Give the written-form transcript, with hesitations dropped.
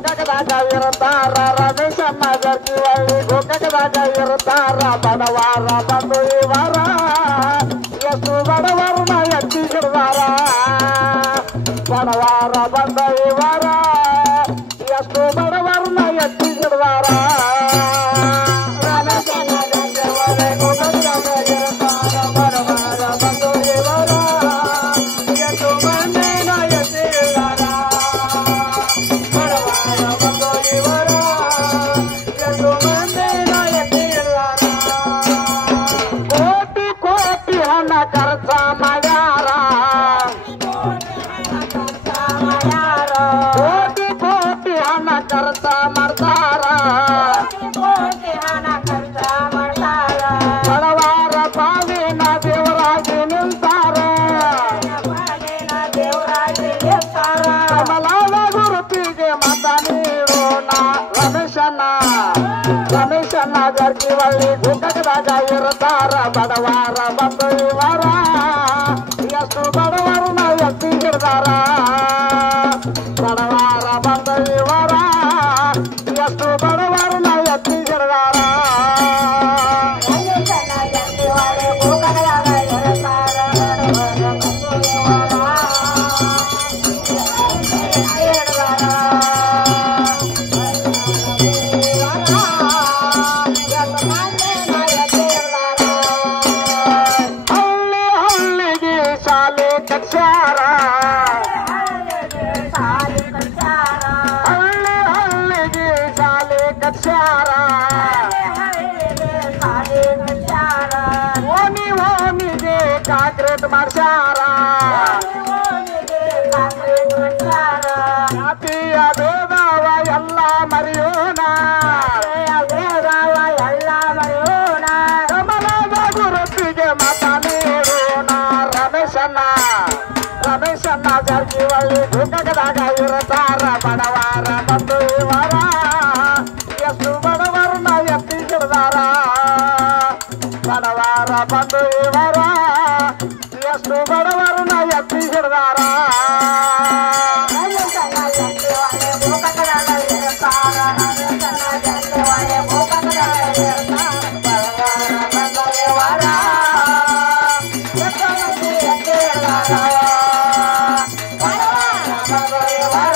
ಗೋಕಾಕದಾಗ ಇರುತ್ತಾರ ರಮೇಶಣ್ಣ ಜಾರಕಿಹೊಳಿ ಗೋಕಾಕದಾಗ ಇರುತ್ತಾರ ಬಡವಾರ ಬಂದು ಇವರ ಎಷ್ಟು ಬಡವರನ್ನ ಎತ್ತಿ ಹಿಡ್ದಾರ ಬಡವಾರ ಬಂದ ಇವರ ಎಷ್ಟು ಬಡವರನ್ನ ಎತ್ತಿ ಹಿಡ್ದಾರ ರಮೇಶಣ್ಣ ಜಾರಕಿಹೊಳಿ ಗೋಕಾಕದಾಗ ಇರುತ್ತಾರ ಬಡವಾರ ಬಂದು ಇವರ ಎಷ್ಟು ಮಂದಿನ ಎತ್ತಿ ಹಿಡ್ದಾರ ಬಡವಾರ ಬಂದು ಇವರ ಎಷ್ಟು ಮಂದಿನ ಎತ್ತಿ ಹಿಡ್ದಾರ ಕೋಟಿ ಕೋಟಿ ಹಣ ಖರ್ಚ ಮಾಡ್ಯಾರ ಕೋಟಿ ಕೋಟಿ ಹಣ ಖರ್ಚ ಮಾಡ್ತಾರ ಬಡವಾರ ಬಾವಿನ ದೇವರಾಗಿ ನಿಲ್ತಾರ ಕಮಲದ ಗುರುತಿಗೆ ಮತ ನೀಡೋಣ ರಮೇಶಣ್ಣ ಜಾರಕಿಹೊಳಿ ಗೋಕಾಕದಾಗ ಇರುತ್ತಾರ ಬಡವಾರ ಬಂದು ಇವರ ಎಷ್ಟು ಬಡವರನ್ನ ಎತ್ತಿ ಹಿಡ್ದಾರ ಬಡವಾರ ಬಂದು ಇವರ ಎಷ್ಟು ಬಡವರನ್ನ ಎತ್ತಿ ಹಿಡ್ದಾರ ಹಳ್ಳಿ ಹಳ್ಳಿಗೆ ಶಾಲೆ ಕಟ್ಸ್ಯಾರ ಹಳ್ಳಿ ಹಳ್ಳಿಗೆ ಶಾಲೆ ಕಟ್ಸ್ಯಾರ ಓಣಿ ಓಣಿಗೆ ಕಾಂಕ್ರೀಟ್ ಮಾಡ್ಸ್ಯಾರ ಜಾತಿಯ ಭೇದವ ಎಲ್ಲ ಮರೆಯೋಣ ಕಮಲದ ಗುರುತಿಗೆ ಮತ ನೀಡೋಣ ರಮೇಶಣ್ಣ ಜಾರಕಿಹೊಳಿ ಗೋಕಾಕದಾಗ ಇರುತ್ತಾರ ಬಡವಾರ ಬಂದು ಇವರ ಎಷ್ಟು ಬಡವರನ್ನ ಎತ್ತಿ ಹಿಡ್ದಾರ ಬಡವಾರ ಬಂದು ಇವರ ಎಷ್ಟು ಬಡವರನ್ನ ಎತ್ತಿ ಹಿಡ್ದಾರ ಬಡವಾರ ಬಂದು ಇವರ